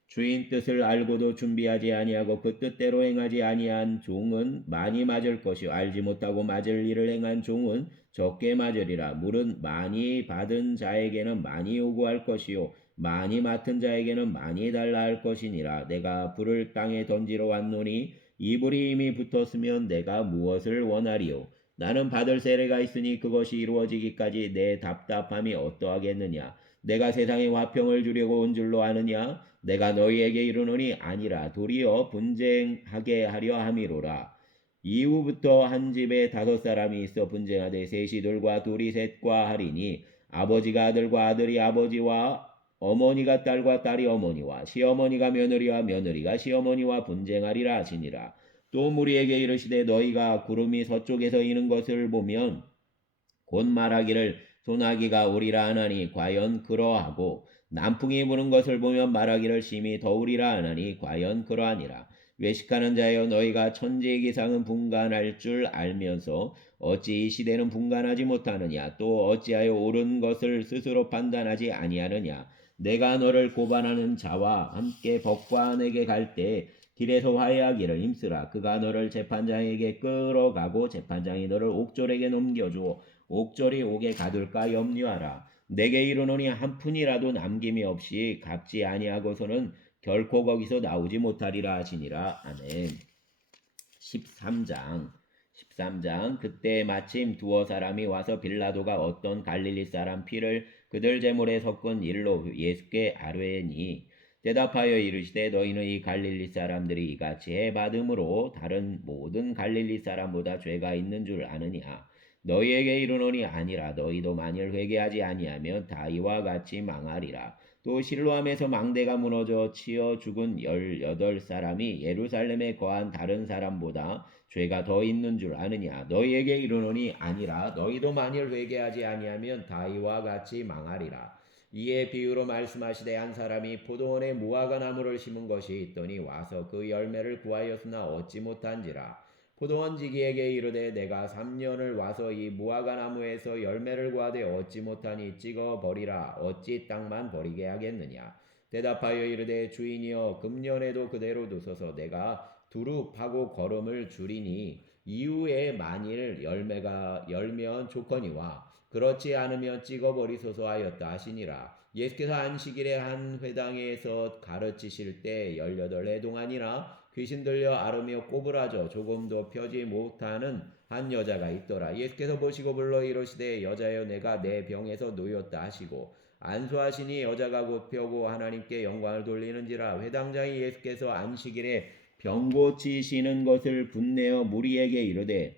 주인 뜻을 알고도 준비하지 아니하고 그 뜻대로 행하지 아니한 종은 많이 맞을 것이요 알지 못하고 맞을 일을 행한 종은 적게 맞으리라. 물은 많이 받은 자에게는 많이 요구할 것이요 많이 맡은 자에게는 많이 달라 할 것이니라. 내가 불을 땅에 던지러 왔노니 이 불이 이미 붙었으면 내가 무엇을 원하리요. 나는 받을 세례가 있으니 그것이 이루어지기까지 내 답답함이 어떠하겠느냐. 내가 세상에 화평을 주려고 온 줄로 아느냐. 내가 너희에게 이르노니 아니라 도리어 분쟁하게 하려 함이로라. 이후부터 한 집에 5사람이 있어 분쟁하되 셋이 둘과 둘이 셋과 하리니 아버지가 아들과 아들이 아버지와 어머니가 딸과 딸이 어머니와 시어머니가 며느리와 며느리가 시어머니와 분쟁하리라 하시니라. 또 무리에게 이르시되 너희가 구름이 서쪽에서 이는 것을 보면 곧 말하기를 소나기가 오리라 하나니 과연 그러하고 남풍이 부는 것을 보면 말하기를 심히 더우리라 하나니 과연 그러하니라. 외식하는 자여 너희가 천지의 기상은 분간할 줄 알면서 어찌 이 시대는 분간하지 못하느냐. 또 어찌하여 옳은 것을 스스로 판단하지 아니하느냐. 내가 너를 고발하는 자와 함께 법관에게 갈 때 길에서 화해하기를 힘쓰라. 그가 너를 재판장에게 끌어가고 재판장이 너를 옥졸에게 넘겨주어 옥졸이 옥에 가둘까 염려하라. 내게 이르노니 한 푼이라도 남김이 없이 갚지 아니하고서는 결코 거기서 나오지 못하리라 하시니라. 아멘. 13장 그때 마침 두어 사람이 와서 빌라도가 어떤 갈릴리 사람 피를 그들 제물에 섞은 일로 예수께 아뢰니 대답하여 이르시되 너희는 이 갈릴리 사람들이 이같이 해받음으로 다른 모든 갈릴리 사람보다 죄가 있는 줄 아느냐. 너희에게 이르노니 아니라. 너희도 만일 회개하지 아니하면 다 이와 같이 망하리라. 또 실로암에서 망대가 무너져 치어 죽은 18사람이 예루살렘에 거한 다른 사람보다 죄가 더 있는 줄 아느냐. 너희에게 이르노니 아니라. 너희도 만일 회개하지 아니하면 다 이와 같이 망하리라. 이에 비유로 말씀하시되 한 사람이 포도원에 무화과 나무를 심은 것이 있더니 와서 그 열매를 구하였으나 얻지 못한지라. 포도원 지기에게 이르되 내가 3년을 와서 이 무화과 나무에서 열매를 구하되 얻지 못하니 찍어 버리라. 어찌 땅만 버리게 하겠느냐. 대답하여 이르되 주인이여 금년에도 그대로 두소서. 내가 두루 파고 거름을 줄이니 이후에 만일 열매가 열면 좋거니와 그렇지 않으면 찍어버리소서 하였다 하시니라. 예수께서 안식일에 한 회당에서 가르치실 때 18해 동안이나 귀신 들려 앓으며 꼬부라져 조금도 펴지 못하는 한 여자가 있더라. 예수께서 보시고 불러 이르시되 여자여 내가 내 병에서 놓였다 하시고 안수하시니 여자가 곧 펴고 하나님께 영광을 돌리는지라. 회당장이 예수께서 안식일에 병 고치시는 것을 분내어 무리에게 이르되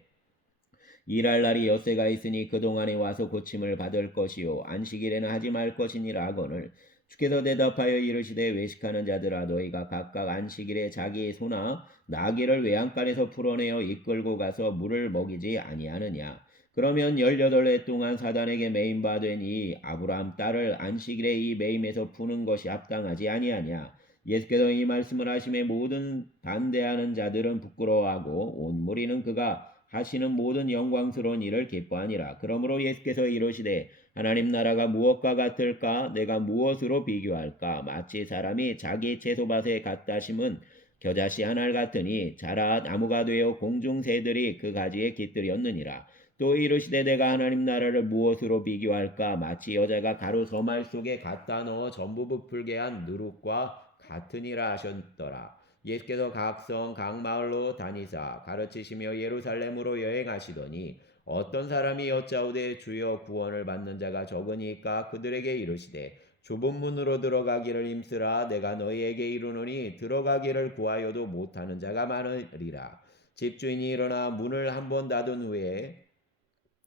일할 날이 엿새가 있으니 그동안에 와서 고침을 받을 것이요 안식일에는 하지 말 것이니라 하거늘 주께서 대답하여 이르시되 외식하는 자들아 너희가 각각 안식일에 자기 소나 나귀를 외양간에서 풀어내어 이끌고 가서 물을 먹이지 아니하느냐. 그러면 18해 동안 사단에게 매임바 된 이 아브라함 딸을 안식일에 이 매임에서 푸는 것이 합당하지 아니하냐. 예수께서 이 말씀을 하심에 모든 반대하는 자들은 부끄러워하고 온 무리는 그가 하시는 모든 영광스러운 일을 기뻐하니라. 그러므로 예수께서 이르시되 하나님 나라가 무엇과 같을까? 내가 무엇으로 비교할까? 마치 사람이 자기 채소밭에 갖다 심은 겨자씨 하나 같으니 자라 나무가 되어 공중 새들이 그 가지에 깃들였느니라. 또 이르시되 내가 하나님 나라를 무엇으로 비교할까? 마치 여자가 가루 서말 속에 갖다 넣어 전부 부풀게 한 누룩과 같으니라 하셨더라. 예수께서 각 성 각 마을로 다니사 가르치시며 예루살렘으로 여행하시더니 어떤 사람이 여짜오되 주여 구원을 받는 자가 적으니까 그들에게 이르시되 좁은 문으로 들어가기를 힘쓰라. 내가 너희에게 이르노니 들어가기를 구하여도 못하는 자가 많으리라. 집주인이 일어나 문을 한 번 닫은 후에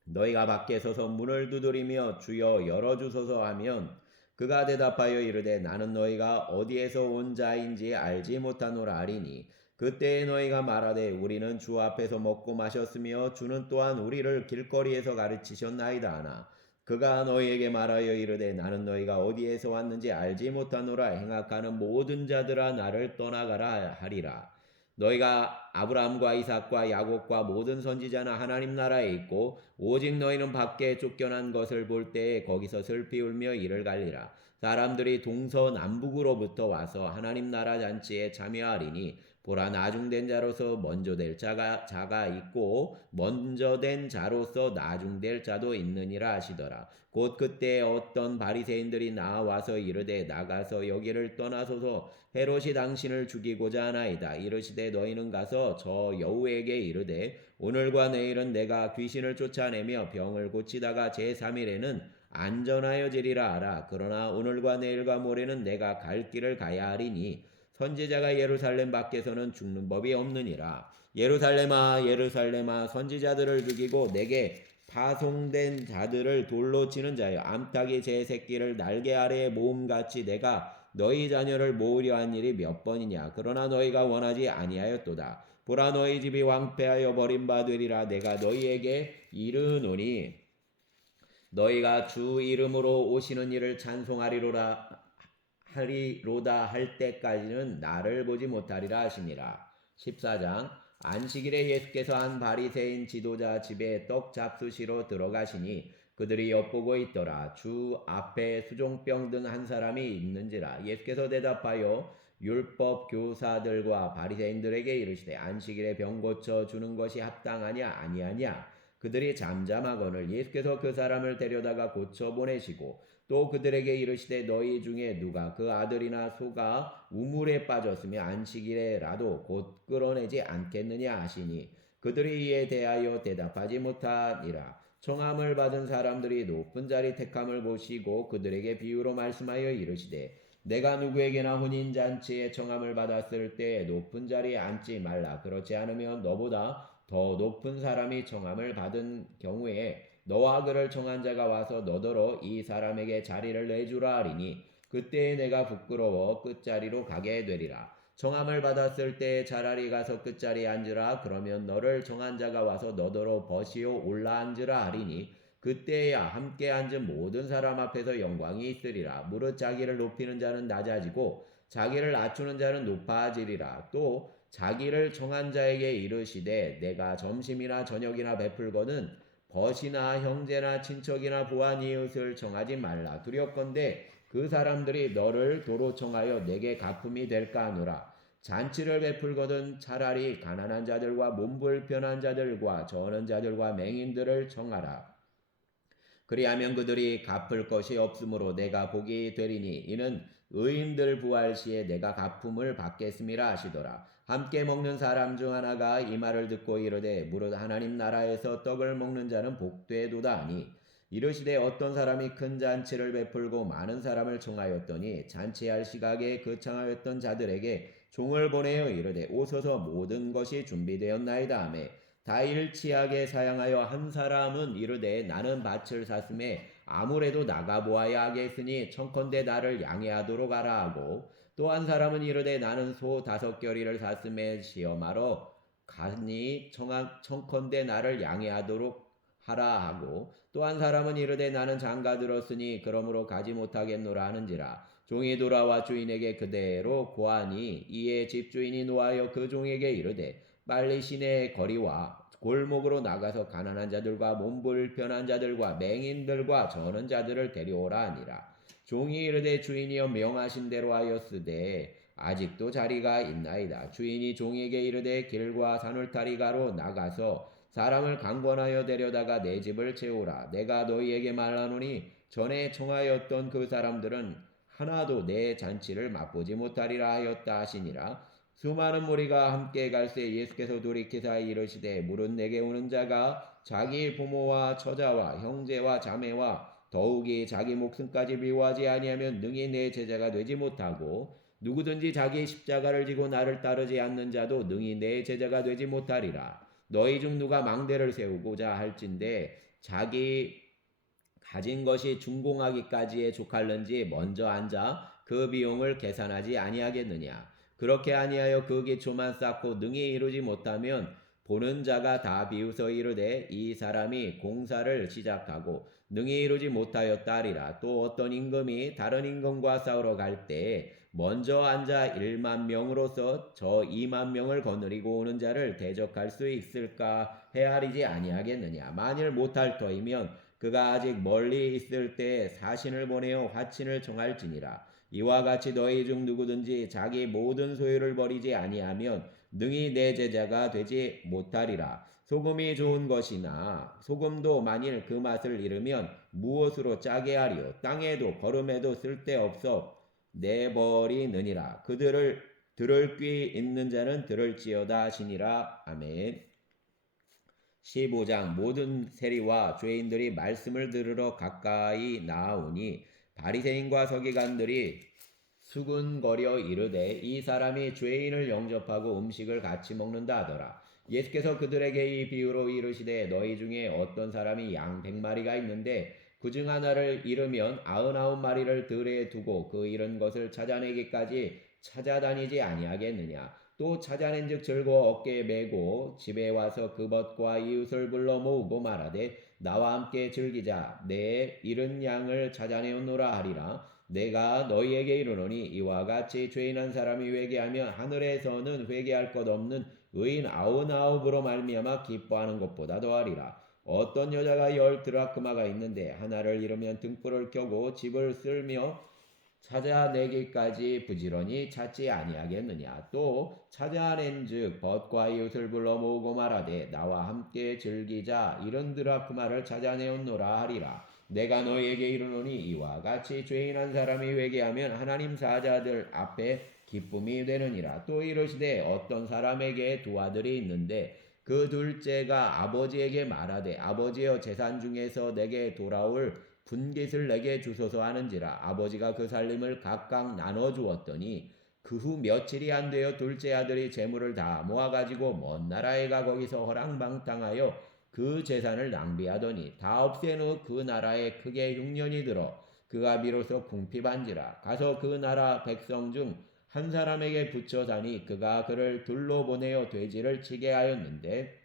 너희가 밖에 서서 문을 두드리며 주여 열어주소서 하면 그가 대답하여 이르되 나는 너희가 어디에서 온 자인지 알지 못하노라 하리니 그때에 너희가 말하되 우리는 주 앞에서 먹고 마셨으며 주는 또한 우리를 길거리에서 가르치셨나이다 하나 그가 너희에게 말하여 이르되 나는 너희가 어디에서 왔는지 알지 못하노라. 행악하는 모든 자들아 나를 떠나가라 하리라. 너희가 아브라함과 이삭과 야곱과 모든 선지자는 하나님 나라에 있고 오직 너희는 밖에 쫓겨난 것을 볼 때에 거기서 슬피 울며 이를 갈리라. 사람들이 동서남북으로부터 와서 하나님 나라 잔치에 참여하리니 보라 나중된 자로서 먼저 될 자가 있고 먼저 된 자로서 나중될 자도 있느니라 하시더라. 곧 그때 어떤 바리새인들이 나와서 이르되 나가서 여기를 떠나소서 헤롯이 당신을 죽이고자 하나이다. 이르시되 너희는 가서 저 여우에게 이르되 오늘과 내일은 내가 귀신을 쫓아내며 병을 고치다가 제3일에는 안전하여지리라 하라. 그러나 오늘과 내일과 모레는 내가 갈 길을 가야 하리니 선지자가 예루살렘 밖에서는 죽는 법이 없느니라. 예루살렘아 예루살렘아 선지자들을 죽이고 내게 파송된 자들을 돌로 치는 자여 암탉이 제 새끼를 날개 아래에 모음같이 내가 너희 자녀를 모으려 한 일이 몇 번이냐. 그러나 너희가 원하지 아니하였도다. 보라 너희 집이 황폐하여 버림받으리라. 내가 너희에게 이르노니 너희가 주 이름으로 오시는 이를 찬송하리로다 할 때까지는 나를 보지 못하리라 하시니라. 14장 안식일에 예수께서 한 바리새인 지도자 집에 떡 잡수시러 들어가시니 그들이 엿보고 있더라. 주 앞에 수종병 든 한 사람이 있는지라. 예수께서 대답하여 율법 교사들과 바리새인들에게 이르시되 안식일에 병 고쳐 주는 것이 합당하냐 아니하냐. 그들이 잠잠하거늘 예수께서 그 사람을 데려다가 고쳐 보내시고 또 그들에게 이르시되 너희 중에 누가 그 아들이나 소가 우물에 빠졌으며 안식일에라도 곧 끌어내지 않겠느냐 하시니 그들이 이에 대하여 대답하지 못하니라. 청함을 받은 사람들이 높은 자리 택함을 보시고 그들에게 비유로 말씀하여 이르시되 내가 누구에게나 혼인잔치에 청함을 받았을 때 높은 자리에 앉지 말라. 그렇지 않으면 너보다 더 높은 사람이 청함을 받은 경우에 너와 그를 청한 자가 와서 너더러 이 사람에게 자리를 내주라 하리니 그때에 내가 부끄러워 끝자리로 가게 되리라. 청함을 받았을 때 차라리 가서 끝자리에 앉으라. 그러면 너를 청한 자가 와서 너더러 버시어 올라앉으라 하리니 그때야 함께 앉은 모든 사람 앞에서 영광이 있으리라. 무릇 자기를 높이는 자는 낮아지고 자기를 낮추는 자는 높아지리라. 또 자기를 청한 자에게 이르시되 내가 점심이나 저녁이나 베풀거든 벗이나 형제나 친척이나 부한 이웃을 청하지 말라. 두렵건대 그 사람들이 너를 도로 청하여 내게 갚음이 될까 하노라. 잔치를 베풀거든 차라리 가난한 자들과 몸불편한 자들과 저는 자들과 맹인들을 청하라. 그리하면 그들이 갚을 것이 없으므로 내가 복이 되리니 이는 의인들 부활 시에 내가 갚음을 받겠음이라 하시더라. 함께 먹는 사람 중 하나가 이 말을 듣고 이르되 무릇 하나님 나라에서 떡을 먹는 자는 복되도다 하니 이르시되 어떤 사람이 큰 잔치를 베풀고 많은 사람을 청하였더니 잔치할 시각에 그 청하였던 자들에게 종을 보내어 이르되 오소서 모든 것이 준비되었나이다 하매 다 일치하게 사양하여 한 사람은 이르되 나는 밭을 샀음에 아무래도 나가보아야 하겠으니 청컨대 나를 양해하도록 하라 하고 또 한 사람은 이르되 나는 소 5겨리를 샀음에 시험하러 가니 청컨대 나를 양해하도록 하라 하고 또 한 사람은 이르되 나는 장가 들었으니 그러므로 가지 못하겠노라 하는지라. 종이 돌아와 주인에게 그대로 고하니 이에 집주인이 노하여 그 종에게 이르되 빨리 시내의 거리와 골목으로 나가서 가난한 자들과 몸불편한 자들과 맹인들과 저는 자들을 데려오라 하니라. 종이 이르되 주인이여 명하신 대로 하였으되 아직도 자리가 있나이다. 주인이 종에게 이르되 길과 산울타리가로 나가서 사람을 강권하여 데려다가 내 집을 채우라. 내가 너희에게 말하노니 전에 청하였던 그 사람들은 하나도 내 잔치를 맛보지 못하리라 하였다 하시니라. 수많은 무리가 함께 갈새 예수께서 돌이키사 이르시되 무릇 내게 오는 자가 자기 부모와 처자와 형제와 자매와 더욱이 자기 목숨까지 미워하지 아니하면 능히 내 제자가 되지 못하고 누구든지 자기 십자가를 지고 나를 따르지 않는 자도 능히 내 제자가 되지 못하리라. 너희 중 누가 망대를 세우고자 할진대 자기 가진 것이 준공하기까지에 족할는지 먼저 앉아 그 비용을 계산하지 아니하겠느냐. 그렇게 아니하여 그 기초만 쌓고 능히 이루지 못하면 보는 자가 다 비웃어 이르되 이 사람이 공사를 시작하고 능히 이루지 못하였다 하리라. 또 어떤 임금이 다른 임금과 싸우러 갈 때 먼저 앉아 1만 명으로서 저 2만 명을 거느리고 오는 자를 대적할 수 있을까 헤아리지 아니하겠느냐. 만일 못할 터이면 그가 아직 멀리 있을 때 사신을 보내어 화친을 청할지니라. 이와 같이 너희 중 누구든지 자기 모든 소유를 버리지 아니하면 능히 내 제자가 되지 못하리라. 소금이 좋은 것이나 소금도 만일 그 맛을 잃으면 무엇으로 짜게 하리요. 땅에도 거름에도 쓸데없어 내버리느니라. 그들을 들을 귀 있는 자는 들을지어다 하시니라. 아멘. 15장 모든 세리와 죄인들이 말씀을 들으러 가까이 나아오니 바리새인과 서기관들이 수군거려 이르되 이 사람이 죄인을 영접하고 음식을 같이 먹는다 하더라. 예수께서 그들에게 이 비유로 이르시되 너희 중에 어떤 사람이 양 100마리가 있는데 그 중 하나를 잃으면 99마리를 들에 두고 그 잃은 것을 찾아내기까지 찾아다니지 아니하겠느냐. 또 찾아낸즉 즐거워 어깨에 메고 집에 와서 그 벗과 이웃을 불러 모으고 말하되 나와 함께 즐기자. 내 잃은 양을 찾아내었노라 하리라. 내가 너희에게 이르노니 이와 같이 죄인한 사람이 회개하면 하늘에서는 회개할 것 없는 의인 99으로 말미암아 기뻐하는 것보다 더하리라. 어떤 여자가 10드라크마가 있는데 하나를 잃으면 등불을 켜고 집을 쓸며 찾아내기까지 부지런히 찾지 아니하겠느냐. 또 찾아낸즉 벗과 이웃을 불러 모으고 말하되 나와 함께 즐기자. 이런 드라크마를 찾아내었노라 하리라. 내가 너희에게 이르노니 이와 같이 죄인한 사람이 회개하면 하나님 사자들 앞에 기쁨이 되느니라. 또 이르시되 어떤 사람에게 두 아들이 있는데 그 둘째가 아버지에게 말하되 아버지여 재산 중에서 내게 돌아올 분깃을 내게 주소서 하는지라. 아버지가 그 살림을 각각 나눠 주었더니 그 후 며칠이 안 되어 둘째 아들이 재물을 다 모아가지고 먼 나라에 가 거기서 허랑방탕하여 그 재산을 낭비하더니 다 없앤 후 그 나라에 크게 흉년이 들어 그가 비로소 궁핍한지라. 가서 그 나라 백성 중 한 사람에게 붙여 다니 그가 그를 둘로 보내어 돼지를 치게 하였는데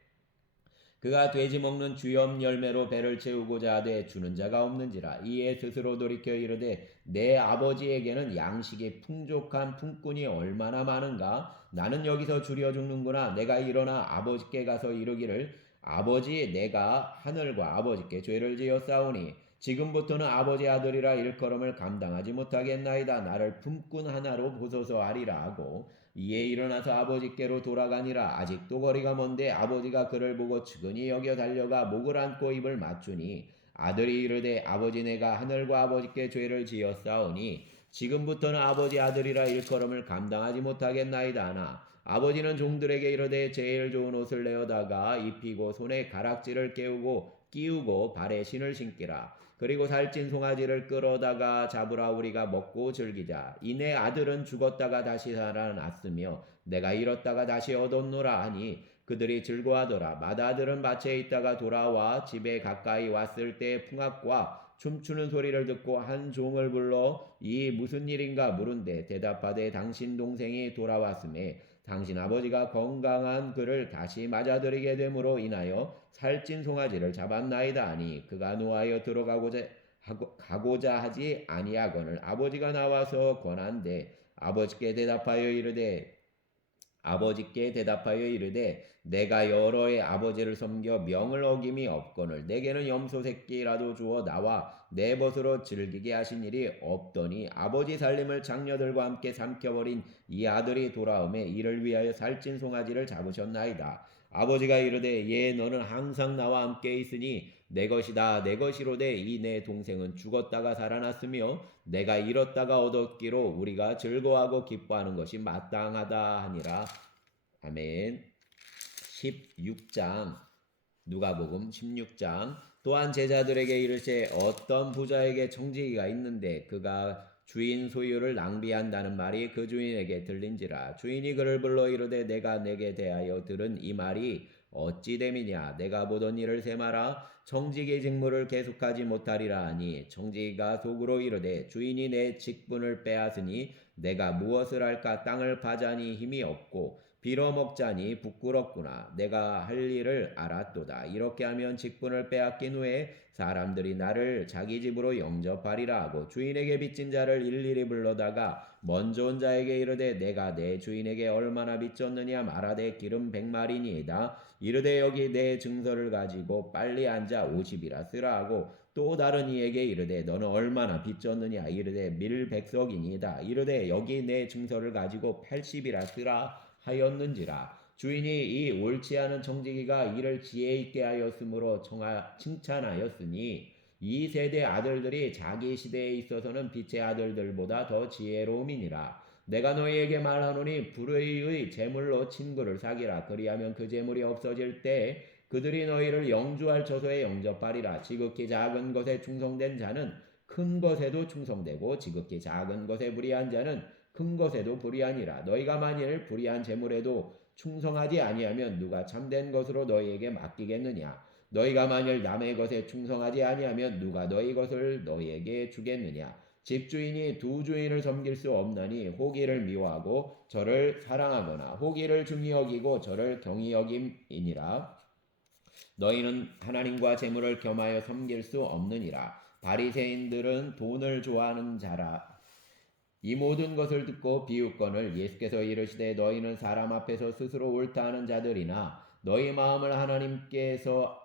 그가 돼지 먹는 주염 열매로 배를 채우고자 하되 주는 자가 없는지라. 이에 스스로 돌이켜 이르되 내 아버지에게는 양식이 풍족한 품꾼이 얼마나 많은가. 나는 여기서 줄여 죽는구나. 내가 일어나 아버지께 가서 이르기를 아버지 내가 하늘과 아버지께 죄를 지었사오니 지금부터는 아버지 아들이라 일컬음을 감당하지 못하겠나이다. 나를 품꾼 하나로 보소서 하리라 하고 이에 일어나서 아버지께로 돌아가니라. 아직도 거리가 먼데 아버지가 그를 보고 측은히 여겨 달려가 목을 안고 입을 맞추니 아들이 이르되 아버지 내가 하늘과 아버지께 죄를 지었사오니 지금부터는 아버지 아들이라 일컬음을 감당하지 못하겠나이다 하나 아버지는 종들에게 이르되 제일 좋은 옷을 내어다가 입히고 손에 가락지를 끼우고 발에 신을 신기라. 그리고 살찐 송아지를 끌어다가 잡으라. 우리가 먹고 즐기자. 이내 아들은 죽었다가 다시 살아났으며 내가 잃었다가 다시 얻었노라 하니 그들이 즐거워하더라. 맏아들은 밭에 있다가 돌아와 집에 가까이 왔을 때 풍악과 춤추는 소리를 듣고 한 종을 불러 이 무슨 일인가 물은데 대답하되 당신 동생이 돌아왔음에 당신 아버지가 건강한 그를 다시 맞아들이게 됨으로 인하여 살찐 송아지를 잡았나이다 하니 그가 노하여 가고자 하지 아니하거늘 아버지가 나와서 권한대 아버지께 대답하여 이르되 내가 여러의 아버지를 섬겨 명을 어김이 없거늘 내게는 염소 새끼라도 주어 나와 내 벗으로 즐기게 하신 일이 없더니 아버지 살림을 장녀들과 함께 삼켜버린 이 아들이 돌아오매 이를 위하여 살찐 송아지를 잡으셨나이다. 아버지가 이르되 예 너는 항상 나와 함께 있으니 내 것이다 내 것이로되 이 내 동생은 죽었다가 살아났으며 내가 잃었다가 얻었기로 우리가 즐거워하고 기뻐하는 것이 마땅하다 하니라. 아멘. 16장 누가복음 16장. 또한 제자들에게 이르시되 어떤 부자에게 청지기가 있는데 그가 주인 소유를 낭비한다는 말이 그 주인에게 들린지라. 주인이 그를 불러 이르되 내가 내게 대하여 들은 이 말이 어찌 됨이냐. 내가 보던 일을 세마라. 청지기 직무를 계속하지 못하리라 하니 청지기가 속으로 이르되 주인이 내 직분을 빼앗으니 내가 무엇을 할까. 땅을 파자니 힘이 없고 빌어먹자니 부끄럽구나. 내가 할 일을 알았도다. 이렇게 하면 직분을 빼앗긴 후에 사람들이 나를 자기 집으로 영접하리라 하고 주인에게 빚진 자를 일일이 불러다가 먼저 온 자에게 이르되 내가 내 주인에게 얼마나 빚졌느냐 말하되 기름 100마리니이다. 이르되 여기 내 증서를 가지고 빨리 앉아 50이라 쓰라 하고 또 다른 이에게 이르되 너는 얼마나 빚졌느냐. 이르되 밀 100석이니이다. 이르되 여기 내 증서를 가지고 80이라 쓰라 하였는지라. 주인이 이 옳지 않은 청지기가 이를 지혜 있게 하였으므로 칭찬하였으니 이 세대 아들들이 자기 시대에 있어서는 빛의 아들들보다 더 지혜로움이니라. 내가 너희에게 말하노니 불의의 재물로 친구를 사기라. 그리하면 그 재물이 없어질 때 그들이 너희를 영주할 처소에 영접하리라. 지극히 작은 것에 충성된 자는 큰 것에도 충성되고 지극히 작은 것에 불의한 자는 큰 것에도 불의하니라. 너희가 만일 불의한 재물에도 충성하지 아니하면 누가 참된 것으로 너희에게 맡기겠느냐. 너희가 만일 남의 것에 충성하지 아니하면 누가 너희 것을 너희에게 주겠느냐. 집주인이 두 주인을 섬길 수 없나니 호기를 미워하고 저를 사랑하거나 호기를 중히 여기고 저를 경히 여김이니라. 너희는 하나님과 재물을 겸하여 섬길 수 없느니라. 바리새인들은 돈을 좋아하는 자라. 이 모든 것을 듣고 비웃건을 예수께서 이르시되 너희는 사람 앞에서 스스로 옳다 하는 자들이나 너희 마음을 하나님께서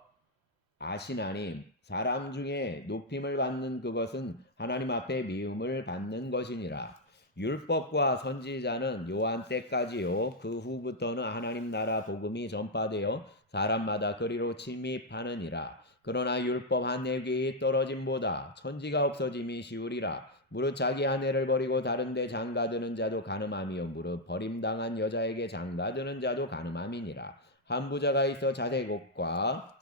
아시나니 사람 중에 높임을 받는 그것은 하나님 앞에 미움을 받는 것이니라. 율법과 선지자는 요한 때까지요 그 후부터는 하나님 나라 복음이 전파되어 사람마다 그리로 침입하느니라. 그러나 율법 한 내귀 떨어짐보다 천지가 없어짐이 쉬우리라. 무릇 자기 아내를 버리고 다른 데 장가드는 자도 가늠함이요 무릇 버림당한 여자에게 장가드는 자도 가늠함이니라. 한 부자가 있어 자색옷과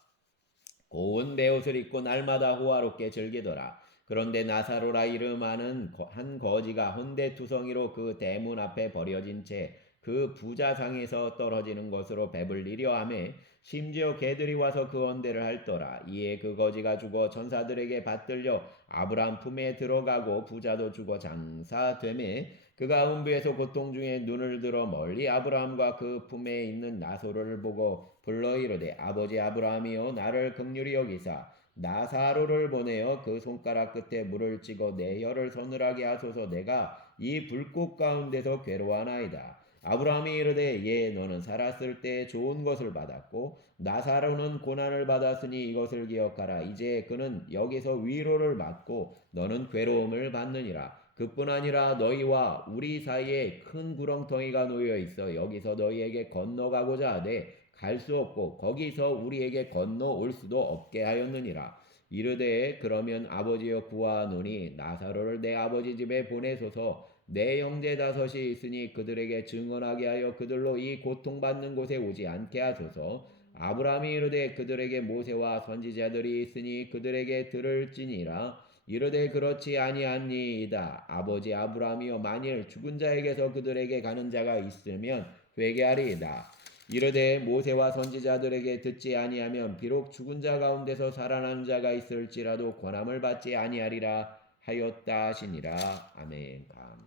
고운 베옷을 입고 날마다 호화롭게 즐기더라. 그런데 나사로라 이름하는 한 거지가 헌데투성이로 그 대문 앞에 버려진 채 그 부자상에서 떨어지는 것으로 배불리려 하매 심지어 개들이 와서 그 헌대를 핥더라. 이에 그 거지가 죽어 천사들에게 받들려 아브람 품에 들어가고 부자도 죽어 장사되매 그가 음부에서 고통 중에 눈을 들어 멀리 아브라함과 그 품에 있는 나사로를 보고 불러 이르되 아버지 아브라함이여 나를 긍휼히 여기사 나사로를 보내어 그 손가락 끝에 물을 찍어 내 혀를 서늘하게 하소서. 내가 이 불꽃 가운데서 괴로워하나이다. 아브라함이 이르되 예 너는 살았을 때 좋은 것을 받았고 나사로는 고난을 받았으니 이것을 기억하라. 이제 그는 여기서 위로를 받고 너는 괴로움을 받느니라. 그뿐 아니라 너희와 우리 사이에 큰 구렁텅이가 놓여 있어 여기서 너희에게 건너가고자 하되 갈 수 없고 거기서 우리에게 건너올 수도 없게 하였느니라. 이르되 그러면 아버지여 구하노니 나사로를 내 아버지 집에 보내소서. 내 형제 다섯이 있으니 그들에게 증언하게 하여 그들로 이 고통받는 곳에 오지 않게 하소서. 아브라함이 이르되 그들에게 모세와 선지자들이 있으니 그들에게 들을지니라. 이르되 그렇지 아니하니이다. 아버지 아브라함이여 만일 죽은 자에게서 그들에게 가는 자가 있으면 회개하리이다. 이르되 모세와 선지자들에게 듣지 아니하면 비록 죽은 자 가운데서 살아난 자가 있을지라도 권함을 받지 아니하리라 하였다 하시니라. 아멘.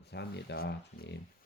감사합니다 주님.